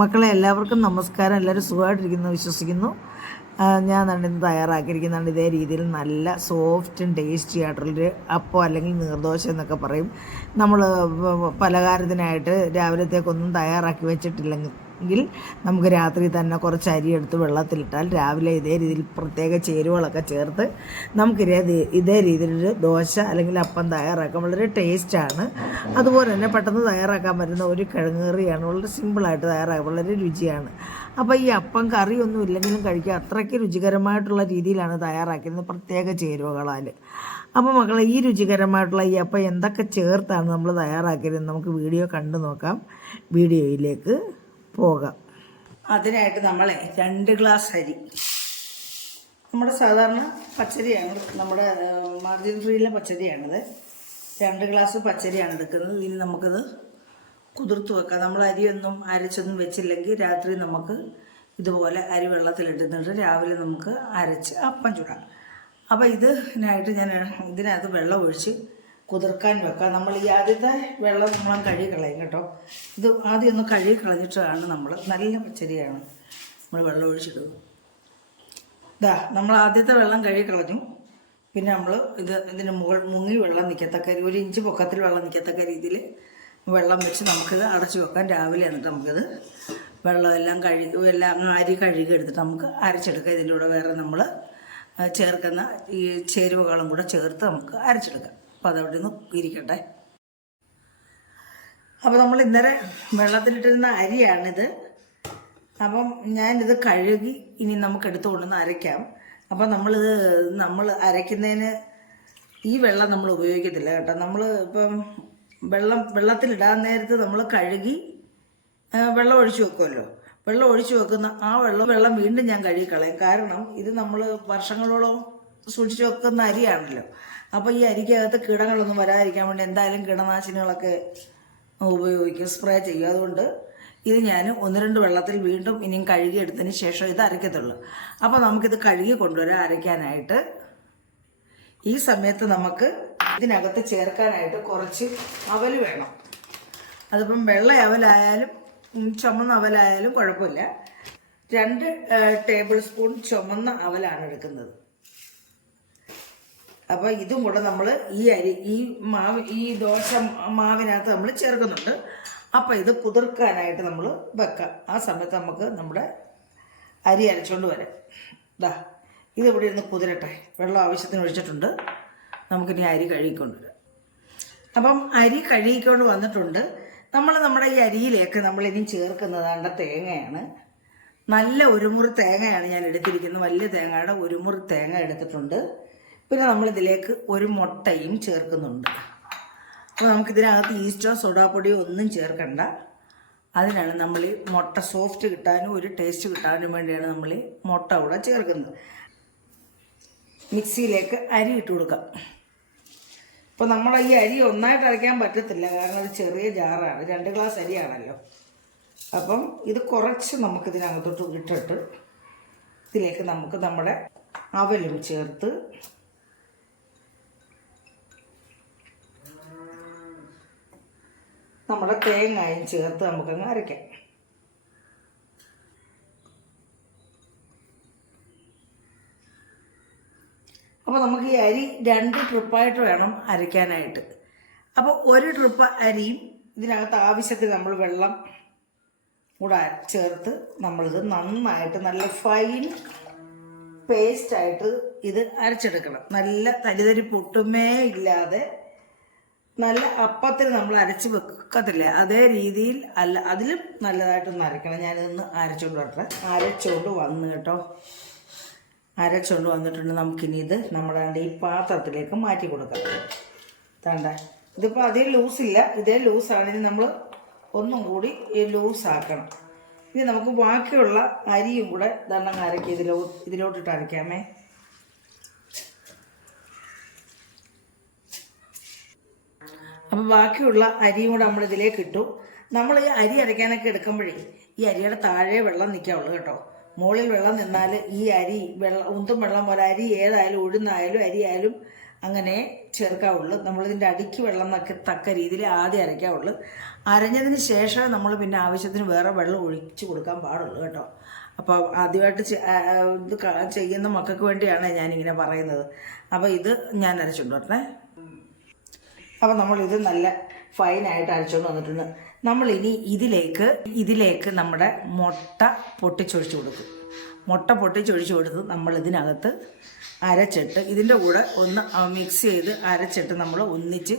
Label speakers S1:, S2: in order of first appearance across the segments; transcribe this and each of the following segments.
S1: മക്കളെ എല്ലാവർക്കും നമസ്കാരം. എല്ലാവരും സുഖമായിട്ടിരിക്കുന്നു വിശ്വസിക്കുന്നു. ഞാൻ തന്നെ ഇന്ന് തയ്യാറാക്കിയിരിക്കുന്നുണ്ട് ഇതേ രീതിയിൽ നല്ല സോഫ്റ്റും ടേസ്റ്റി ആയിട്ടുള്ളൊരു അപ്പം അല്ലെങ്കിൽ നീർദോശ എന്നൊക്കെ പറയും. നമ്മൾ പലഹാരത്തിനായിട്ട് രാവിലത്തേക്കൊന്നും തയ്യാറാക്കി വെച്ചിട്ടില്ലെങ്കിൽ നമുക്ക് രാത്രി തന്നെ കുറച്ച് അരി എടുത്ത് വെള്ളത്തിലിട്ടാൽ രാവിലെ ഇതേ രീതിയിൽ പ്രത്യേക ചേരുവകളൊക്കെ ചേർത്ത് നമുക്കിതേ ദി- ഇതേ രീതിയിലൊരു ദോശ അല്ലെങ്കിൽ അപ്പം തയ്യാറാക്കാൻ വളരെ ടേസ്റ്റാണ് അതുപോലെ തന്നെ പെട്ടെന്ന് തയ്യാറാക്കാൻ പറ്റുന്ന ഒരു കിഴങ്ങ് കറിയാണ് വളരെ സിമ്പിളായിട്ട് തയ്യാറാക്കുക വളരെ രുചിയാണ്. അപ്പോൾ ഈ അപ്പം കറിയൊന്നും ഇല്ലെങ്കിലും കഴിക്കുക അത്രയ്ക്ക് രുചികരമായിട്ടുള്ള രീതിയിലാണ് തയ്യാറാക്കുന്നത് പ്രത്യേക ചേരുവകളാൽ. അപ്പോൾ മക്കളെ ഈ രുചികരമായിട്ടുള്ള ഈ അപ്പം എന്തൊക്കെ ചേർത്താണ് നമ്മൾ തയ്യാറാക്കിയത് നമുക്ക് വീഡിയോ കണ്ടു നോക്കാം. വീഡിയോയിലേക്ക് പോകാം. അതിനായിട്ട് നമ്മളെ രണ്ട് ഗ്ലാസ് അരി. നമ്മുടെ സാധാരണ പച്ചരിയാണ് നമ്മുടെ മാർജിൻ ഫ്രീയിലെ പച്ചരിയാണിത്. രണ്ട് ഗ്ലാസ് പച്ചരിയാണ് എടുക്കുന്നത്. ഇനി നമുക്കിത് കുതിർത്ത് വെക്കാം. നമ്മൾ അരിയൊന്നും അരച്ചൊന്നും വെച്ചില്ലെങ്കിൽ രാത്രി നമുക്ക് ഇതുപോലെ അരി വെള്ളത്തിലിട്ടുന്നിട്ട് രാവിലെ നമുക്ക് അരച്ച് അപ്പം ചുടാം. അപ്പോൾ ഇതിനായിട്ട് ഞാൻ ഇതിനകത്ത് വെള്ളം ഒഴിച്ച് കുതിർക്കാൻ വെക്കുക നമ്മൾ ഈ ആദ്യത്തെ വെള്ളം നമ്മൾ കഴുകി കളയും കേട്ടോ. ഇത് ആദ്യം ഒന്ന് കഴുകി കളഞ്ഞിട്ടാണ് നമ്മൾ നല്ല പച്ചരിയാണ് നമ്മൾ വെള്ളം ഒഴിച്ചിടുക. ഇതാ നമ്മൾ ആദ്യത്തെ വെള്ളം കഴുകി കളഞ്ഞു. പിന്നെ നമ്മൾ ഇത് ഇതിന് മുകൾ മുങ്ങി വെള്ളം നിൽക്കത്തക്ക ഒരു ഇഞ്ച് പൊക്കത്തിൽ വെള്ളം നിൽക്കത്തക്ക രീതിയിൽ വെള്ളം വെച്ച് നമുക്കിത് അടച്ചു വെക്കാം. രാവിലെ എന്നിട്ട് നമുക്കിത് വെള്ളമെല്ലാം കഴുകി എല്ലാം അരി കഴുകി എടുത്തിട്ട് നമുക്ക് അരച്ചെടുക്കാം. ഇതിന്റെ കൂടെ വേറെ നമ്മൾ ചേർക്കുന്ന ഈ ചേരുവകളും കൂടെ ചേർത്ത് നമുക്ക് അരച്ചെടുക്കാം. അപ്പോൾ അതവിടെ നിന്ന് ഇരിക്കട്ടെ. അപ്പോൾ നമ്മൾ ഇന്നലെ വെള്ളത്തിലിട്ടിരുന്ന അരിയാണിത്. അപ്പം ഞാനിത് കഴുകി ഇനി നമുക്ക് എടുത്തു കൊണ്ടുവന്ന് അരയ്ക്കാം. അപ്പം നമ്മളിത് നമ്മൾ അരയ്ക്കുന്നതിന് ഈ വെള്ളം നമ്മൾ ഉപയോഗിക്കത്തില്ല കേട്ടോ. നമ്മൾ ഇപ്പം വെള്ളം വെള്ളത്തിലിടാൻ നേരത്ത് നമ്മൾ കഴുകി വെള്ളം ഒഴിച്ചു വെക്കുമല്ലോ. വെള്ളം ഒഴിച്ചു വെക്കുന്ന ആ വെള്ളം വെള്ളം വീണ്ടും ഞാൻ കഴുകി കളയും കാരണം ഇത് നമ്മൾ വർഷങ്ങളോളം സൂക്ഷിച്ചു വെക്കുന്ന അരിയാണല്ലോ. അപ്പോൾ ഈ അരിക്കകത്ത് കീടങ്ങളൊന്നും വരാതിരിക്കാൻ വേണ്ടി എന്തായാലും കീടനാശിനികളൊക്കെ ഉപയോഗിക്കും സ്പ്രേ ചെയ്യും. അതുകൊണ്ട് ഇത് ഞാൻ ഒന്ന് രണ്ട് വെള്ളത്തിൽ വീണ്ടും ഇനിയും കഴുകി എടുത്തതിന് ശേഷം ഇത് അരയ്ക്കത്തുള്ളൂ. അപ്പോൾ നമുക്കിത് കഴുകി കൊണ്ടുവരാം അരയ്ക്കാനായിട്ട് ഈ സമയത്ത് നമുക്ക് ഇതിനകത്ത് ചേർക്കാനായിട്ട് കുറച്ച് അവൽ വേണം. അതിപ്പം വെള്ള അവലായാലും ചുമന്ന അവലായാലും കുഴപ്പമില്ല. രണ്ട് ടേബിൾ സ്പൂൺ ചുമന്ന അവലാണ് എടുക്കുന്നത്. അപ്പോൾ ഇതും കൂടെ നമ്മൾ ഈ അരി ഈ മാവ് ഈ ദോശ മാവിനകത്ത് നമ്മൾ ചേർക്കുന്നുണ്ട്. അപ്പോൾ ഇത് കുതിർക്കാനായിട്ട് നമ്മൾ വെക്കാം. ആ സമയത്ത് നമുക്ക് നമ്മുടെ അരി അരച്ചുകൊണ്ട് വരാം. ദാ ഇത് ഇവിടെ ഇരുന്ന് കുതിരട്ടെ. വെള്ളം ആവശ്യത്തിന് ഒഴിച്ചിട്ടുണ്ട്. നമുക്കിനി അരി കഴുകിക്കൊണ്ട് വരാം. അപ്പം അരി കഴുകിക്കൊണ്ട് വന്നിട്ടുണ്ട്. നമ്മൾ നമ്മുടെ ഈ അരിയിലേക്ക് നമ്മൾ ഇനി ചേർക്കുന്നതാണ്ട തേങ്ങയാണ്. നല്ല ഒരുമുറി തേങ്ങയാണ് ഞാൻ എടുത്തിരിക്കുന്നത്. വലിയ തേങ്ങയുടെ ഒരുമുറി തേങ്ങ എടുത്തിട്ടുണ്ട്. പിന്നെ നമ്മളിതിലേക്ക് ഒരു മുട്ടയും ചേർക്കുന്നുണ്ട്. അപ്പോൾ നമുക്കിതിനകത്ത് ഈസ്റ്റോ സോഡാപ്പൊടിയോ ഒന്നും ചേർക്കണ്ട. അതിനാണ് നമ്മൾ ഈ മുട്ട സോഫ്റ്റ് കിട്ടാനും ഒരു ടേസ്റ്റ് കിട്ടാനും വേണ്ടിയാണ് നമ്മൾ ഈ മുട്ട കൂടെ ചേർക്കുന്നത്. മിക്സിയിലേക്ക് അരി ഇട്ട് കൊടുക്കാം. ഇപ്പോൾ നമ്മൾ ഈ അരി ഒന്നായിട്ട് അരയ്ക്കാൻ പറ്റത്തില്ല കാരണം അത് ചെറിയ ജാറാണ്. രണ്ട് ഗ്ലാസ് അരിയാണല്ലോ. അപ്പം ഇത് കുറച്ച് നമുക്കിതിനകത്തോട്ട് ഇട്ടിട്ട് ഇതിലേക്ക് നമുക്ക് നമ്മുടെ അവലും ചേർത്ത് നമ്മുടെ തേങ്ങയും ചേർത്ത് നമുക്കങ്ങ് അരയ്ക്കാം. അപ്പോൾ നമുക്ക് ഈ അരി രണ്ട് ട്രിപ്പായിട്ട് വേണം അരയ്ക്കാനായിട്ട്. അപ്പോൾ ഒരു ട്രിപ്പ് അരിയും ഇതിനകത്ത് ആവശ്യത്തിന് നമ്മൾ വെള്ളം കൂടെ ചേർത്ത് നമ്മളിത് നന്നായിട്ട് നല്ല ഫൈൻ പേസ്റ്റായിട്ട് ഇത് അരച്ചെടുക്കണം. നല്ല തരിതരി പൊട്ടുമേ ഇല്ലാതെ നല്ല അപ്പത്തിന് നമ്മൾ അരച്ച് വെക്കത്തില്ലേ? അതേ രീതിയിൽ അല്ല അതിലും നല്ലതായിട്ടൊന്ന് അരയ്ക്കണം ഞാനിതൊന്ന് അരച്ചുകൊണ്ട് വരട്ടെ. അരച്ചുകൊണ്ട് വന്ന് കേട്ടോ. അരച്ചുകൊണ്ട് വന്നിട്ടുണ്ട് നമുക്കിനി ഇത് നമ്മുടെ ഈ പാത്രത്തിലേക്ക് മാറ്റി കൊടുക്കാം. താണ്ട ഇതിപ്പോൾ അതേ ലൂസില്ല ഇതേ ലൂസാണ് ഇനി നമ്മൾ ഒന്നും കൂടി ഈ ലൂസാക്കണം ഇനി നമുക്ക് ബാക്കിയുള്ള അരിയും കൂടെ ദണ്ണം അരക്കി ഇതിലോ ഇതിലോട്ടിട്ട് അരയ്ക്കാമേ. അപ്പോൾ ബാക്കിയുള്ള അരിയും കൂടെ നമ്മൾ ഇതിലേക്ക് ഇട്ടു. നമ്മൾ ഈ അരി അരയ്ക്കാനൊക്കെ എടുക്കുമ്പോഴേ ഈ അരിയുടെ താഴെ വെള്ളം നിൽക്കാവുള്ളൂ കേട്ടോ. മുകളിൽ വെള്ളം നിന്നാൽ ഈ അരി വെള്ളം ഉന്തും വെള്ളം പോലെ അരി ഏതായാലും ഉഴുന്നായാലും അരി ആയാലും അങ്ങനെ ചേർക്കാവുള്ളൂ. നമ്മളിതിന്റെ അടിക്ക് വെള്ളം നക്ക തക്ക രീതിയിൽ ആദ്യം അരയ്ക്കാവുള്ളൂ. അരഞ്ഞതിന് ശേഷം നമ്മൾ പിന്നെ ആവശ്യത്തിന് വേറെ വെള്ളം ഒഴിച്ച് കൊടുക്കാൻ പാടുള്ളൂ കേട്ടോ. അപ്പോൾ ആദ്യമായിട്ട് ഇത് ചെയ്യുന്ന മക്കൾക്ക് വേണ്ടിയാണ് ഞാനിങ്ങനെ പറയുന്നത്. അപ്പോൾ ഇത് ഞാൻ അരച്ചുകൊണ്ട് നമ്മൾ നമ്മളിത് നല്ല ഫൈനായിട്ട് അരച്ചുകൊണ്ട് വന്നിട്ടുണ്ട്. നമ്മളിനി ഇതിലേക്ക് ഇതിലേക്ക് നമ്മുടെ മുട്ട പൊട്ടിച്ചൊഴിച്ച് കൊടുക്കും. മുട്ട പൊട്ടിച്ചൊഴിച്ച് കൊടുത്ത് നമ്മൾ ഇതിനകത്ത് അരച്ചിട്ട് ഇതിന്റെ കൂടെ ഒന്ന് മിക്സ് ചെയ്ത് അരച്ചിട്ട് നമ്മൾ ഒന്നിച്ച്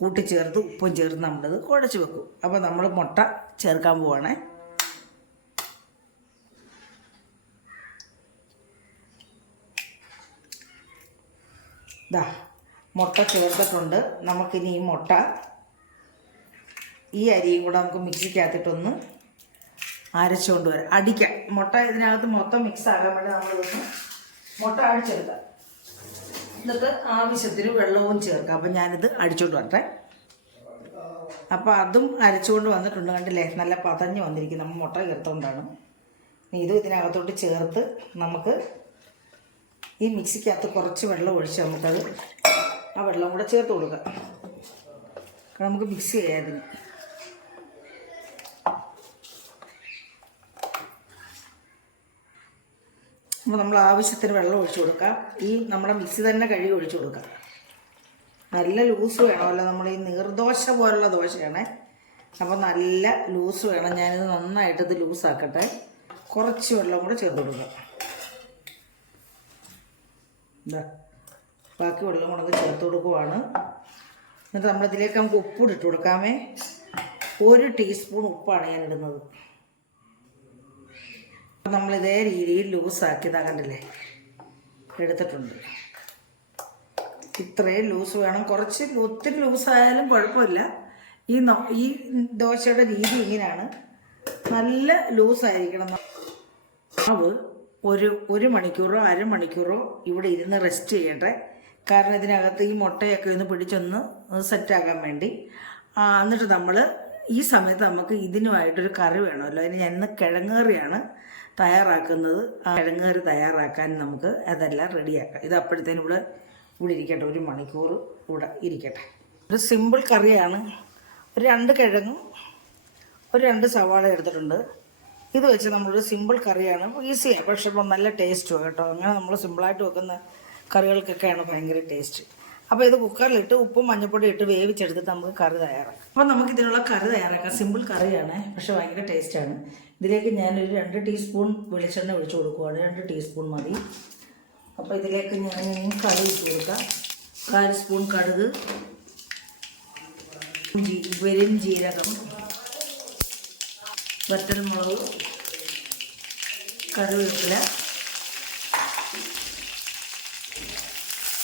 S1: കൂട്ടിച്ചേർത്ത് ഉപ്പും ചേർത്ത് നമ്മളത് കുഴച്ച് വെക്കും. അപ്പോൾ നമ്മൾ മുട്ട ചേർക്കാൻ പോവാണേ. ദാ മുട്ട ചേർത്തിട്ടുണ്ട്. നമുക്കിനി ഈ മുട്ട ഈ അരിയും കൂടെ നമുക്ക് മിക്സിക്കകത്തിട്ടൊന്ന് അരച്ചുകൊണ്ട് വരാം. അടിക്കാം. മുട്ട ഇതിനകത്ത് മൊത്തം മിക്സ് ആകാൻ വേണ്ടി നമ്മളിതൊന്ന് മുട്ട അടിച്ചെടുക്കാം. എന്നിട്ട് ആവശ്യത്തിന് വെള്ളവും ചേർക്കാം. അപ്പം ഞാനിത് അടിച്ചുകൊണ്ട് വരട്ടെ. അപ്പോൾ അതും അരച്ചുകൊണ്ട് വന്നിട്ടുണ്ട് കണ്ടില്ലേ? നല്ല പതഞ്ഞ് വന്നിരിക്കും നമ്മൾ മുട്ട ചേർത്തുകൊണ്ടാണ് ഇതും ഇതിനകത്തോട്ട് ചേർത്ത് നമുക്ക് ഈ മിക്സിക്കകത്ത് കുറച്ച് വെള്ളം ഒഴിച്ച് നമുക്കത് ആ വെള്ളം കൂടെ ചേർത്ത് കൊടുക്കുക നമുക്ക് മിക്സ് ചെയ്യാം ഇതിന് അപ്പോൾ നമ്മൾ ആവശ്യത്തിന് വെള്ളം ഒഴിച്ചു കൊടുക്കാം. ഈ നമ്മുടെ മിക്സി തന്നെ കഴുകി ഒഴിച്ചു കൊടുക്കാം. നല്ല ലൂസ് വേണമല്ലോ നമ്മൾ ഈ നീർദോശ പോലുള്ള ദോശയാണ്. അപ്പോൾ നല്ല ലൂസ് വേണം. ഞാനിത് നന്നായിട്ട് ലൂസാക്കട്ടെ കുറച്ച് വെള്ളം കൂടെ ചേർത്ത് കൊടുക്കാം. ഇതാ ബാക്കി വെള്ളം കൂടെ ചേർത്ത് കൊടുക്കുവാണ്. എന്നിട്ട് നമ്മളിതിലേക്ക് നമുക്ക് ഉപ്പ് ഇട്ട് കൊടുക്കാമേ. ഒരു ടീസ്പൂൺ ഉപ്പാണ് ഞാൻ ഇടുന്നത്. നമ്മളിതേ രീതിയിൽ ലൂസാക്കി ഇതാ കണ്ടില്ലേ? എടുത്തിട്ടുണ്ട്. ഇത്രയും ലൂസ് വേണം. കുറച്ച് ഒത്തിരി ലൂസായാലും കുഴപ്പമില്ല. ഈ ഈ ദോശയുടെ രീതി ഇങ്ങനെയാണ്. നല്ല ലൂസായിരിക്കണം. മാവ് ഒരു ഒരു മണിക്കൂറോ അരമണിക്കൂറോ ഇവിടെ ഇരുന്ന് റെസ്റ്റ് ചെയ്യട്ടെ. കാരണം ഇതിനകത്ത് ഈ മുട്ടയൊക്കെ ഒന്ന് പിടിച്ചൊന്ന് സെറ്റാക്കാൻ വേണ്ടി. എന്നിട്ട് നമ്മൾ ഈ സമയത്ത് നമുക്ക് ഇതിനുമായിട്ടൊരു കറി വേണമല്ലോ. അതിന് ഞാൻ ഇന്ന് തയ്യാറാക്കുന്നത്. ആ കിഴങ്ങേറി തയ്യാറാക്കാൻ നമുക്ക് അതെല്ലാം റെഡിയാക്കാം. ഇത് അപ്പോഴത്തേനും ഇവിടെ ഇവിടെ ഇരിക്കട്ടെ. ഒരു മണിക്കൂർ ഇവിടെ ഇരിക്കട്ടെ. ഒരു സിമ്പിൾ കറിയാണ്. ഒരു രണ്ട് കിഴങ്ങും ഒരു രണ്ട് സവാള എടുത്തിട്ടുണ്ട്. ഇത് വെച്ച് നമ്മളൊരു സിമ്പിൾ കറിയാണ്. ഈസിയാണ് പക്ഷെ ഇപ്പം നല്ല ടേസ്റ്റും കേട്ടോ. അങ്ങനെ നമ്മൾ സിമ്പിളായിട്ട് വെക്കുന്ന കറികൾക്കൊക്കെയാണ് ഭയങ്കര ടേസ്റ്റ് അപ്പോൾ ഇത് കുക്കറിലിട്ട് ഉപ്പും മഞ്ഞൾപ്പൊടി ഇട്ട് വേവിച്ചെടുത്തിട്ട് നമുക്ക് കറി തയ്യാറാക്കാം. അപ്പോൾ നമുക്ക് ഇതിനുള്ള കറി തയ്യാറാക്കാം. സിമ്പിൾ കറിയാണ് പക്ഷെ ഭയങ്കര ടേസ്റ്റാണ് ഇതിലേക്ക് ഞാനൊരു രണ്ട് ടീസ്പൂൺ വെളിച്ചെണ്ണ ഒഴിച്ചു കൊടുക്കുവാണ്. രണ്ട് ടീസ്പൂൺ മതി. അപ്പോൾ ഇതിലേക്ക് ഞാൻ കറി ഇട്ട് കൊടുക്കാം. കാൽ സ്പൂൺ കടുക് ജീ വെരും ജീരകം വറ്റൽമുളക് കറിവേപ്പില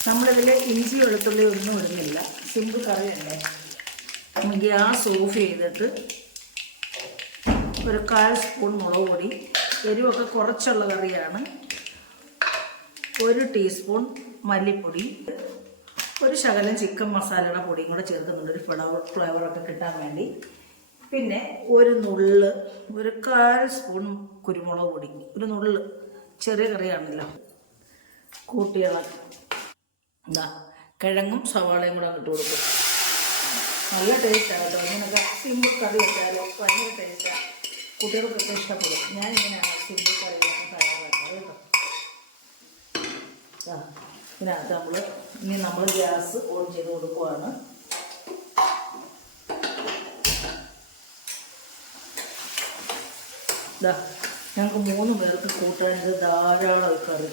S1: നമ്മളിതിൽ ഇഞ്ചി വെളുത്തുള്ളി ഒന്നും ഇടുന്നില്ല. സിമ്പിൾ കറിയല്ലേ നമുക്ക് ഗ്യാസ് ഓഫ് ചെയ്തിട്ട് ഒരു കാൽ സ്പൂൺ മുളക് പൊടി എരിവൊക്കെ കുറച്ചുള്ള കറിയാണ്. ഒരു ടീസ്പൂൺ മല്ലിപ്പൊടി ഒരു ശകലം ചിക്കൻ മസാലയുടെ പൊടിയും കൂടെ ചേർക്കുന്നുണ്ട്. ഒരു ഫ്ലവർ ഫ്ലേവറൊക്കെ കിട്ടാൻ വേണ്ടി. പിന്നെ ഒരു നുള്ള് ഒരു കാൽ സ്പൂൺ കുരുമുളക് പൊടി. ഒരു നുള്ള് ചെറിയ കറിയാണല്ലോ. കൂട്ടിയിളക്കി എന്താ കിഴങ്ങും സവാളയും കൂടെ അങ്ങോട്ട് കൊടുക്കും. നല്ല ടേസ്റ്റാണ് കേട്ടോ ഇങ്ങനെയൊക്കെ സിമ്പിൾ കറി വെച്ചാലും ഭയങ്കര ടേസ്റ്റാണ് കുട്ടികൾക്കൊക്കെ ഇഷ്ടപ്പെടും. ഞാൻ ഇങ്ങനെയാണ് സിമ്പിൾ കറികളൊക്കെ തയ്യാറാക്കുന്നത് ഇതിനകത്ത് നമ്മൾ ഇനി നമ്മൾ ഗ്യാസ് ഓൺ ചെയ്ത് കൊടുക്കുവാണ്. ഞങ്ങൾക്ക് മൂന്ന് പേർക്ക് കൂട്ടാൻ ധാരാളം കറി.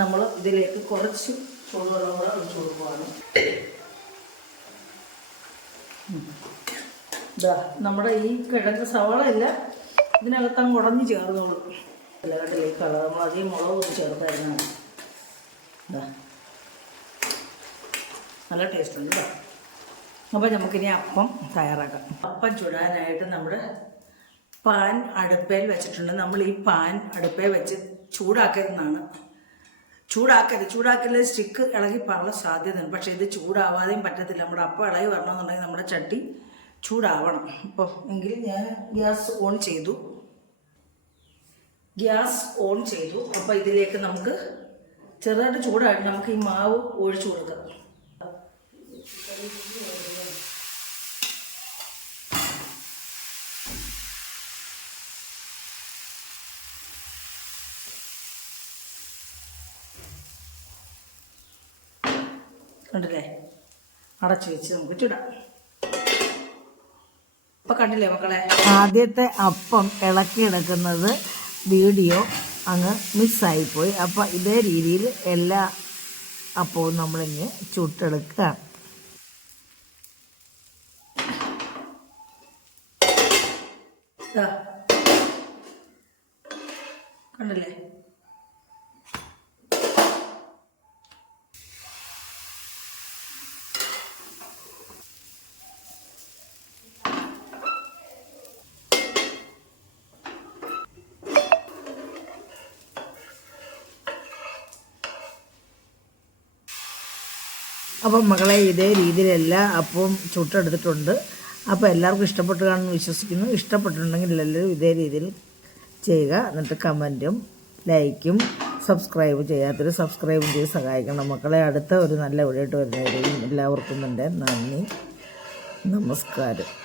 S1: നമ്മൾ ഇതിലേക്ക് കുറച്ച് ചൂടുവെള്ളം കൂടെ ഒഴിച്ചു കൊടുക്കുവാണ് നമ്മുടെ ഈ കിഴങ്ങ് സവാള ഇല്ല. ഇതിനകത്ത് അങ്ങ് ഉടഞ്ഞ് ചേർന്നോളൂ. അല്ല കണ്ടില്ലേ ഈ ചേർത്തായിരുന്നു നല്ല ടേസ്റ്റ് ഉണ്ട് കേട്ടോ അപ്പോൾ നമുക്കിനി അപ്പം തയ്യാറാക്കാം. അപ്പം ചുടാനായിട്ട് നമ്മുടെ പാൻ അടുപ്പയിൽ വെച്ചിട്ടുണ്ട്. നമ്മൾ ഈ പാൻ അടുപ്പയിൽ വെച്ച് ചൂടാക്കരുതെന്നാണ് ചൂടാക്കരുത് ചൂടാക്കൽ സ്റ്റിക്ക് ഇളകി പാനുള്ള സാധ്യതയുണ്ട്. പക്ഷേ ഇത് ചൂടാവാതെയും പറ്റത്തില്ല. നമ്മുടെ അപ്പം ഇളകി വരണമെന്നുണ്ടെങ്കിൽ നമ്മുടെ ചട്ടി ചൂടാവണം. അപ്പോൾ എങ്കിൽ ഞാൻ ഗ്യാസ് ഓൺ ചെയ്തു. ഗ്യാസ് ഓൺ ചെയ്തു. അപ്പോൾ ഇതിലേക്ക് നമുക്ക് ചെറുതായിട്ട് ചൂടായിട്ട് നമുക്ക് ഈ മാവ് ഒഴിച്ചു കൊടുക്കാം. കണ്ടില്ലേ? അടച്ചു വെച്ച് നമുക്ക് ചുടാം ഇപ്പൊ കണ്ടില്ലേ മക്കളെ? ആദ്യത്തെ അപ്പം ഇളക്കിയെടുക്കുന്നത് വീഡിയോ അങ്ങ് മിസ്സായിപ്പോയി. അപ്പം ഇതേ രീതിയിൽ എല്ലാ അപ്പവും നമ്മളിങ്ങ് ചുട്ടെടുക്കുക കണ്ടില്ലേ? അപ്പം മകളെ ഇതേ രീതിയിലല്ല അപ്പം ചുട്ടെടുത്തിട്ടുണ്ട്. അപ്പോൾ എല്ലാവർക്കും ഇഷ്ടപ്പെട്ടു കാണുമെന്ന് വിശ്വസിക്കുന്നു. ഇഷ്ടപ്പെട്ടിട്ടുണ്ടെങ്കിൽ എല്ലാവരും ഇതേ രീതിയിൽ ചെയ്യുക. എന്നിട്ട് കമന്റും ലൈക്കും സബ്സ്ക്രൈബ് ചെയ്യാത്തൊരു സബ്സ്ക്രൈബ് ചെയ്ത് സഹായിക്കണം. മക്കളെ അടുത്ത ഒരു നല്ല വീഡിയോ വരുന്നവരെയും എല്ലാവർക്കും എന്റെ നന്ദി. നമസ്കാരം.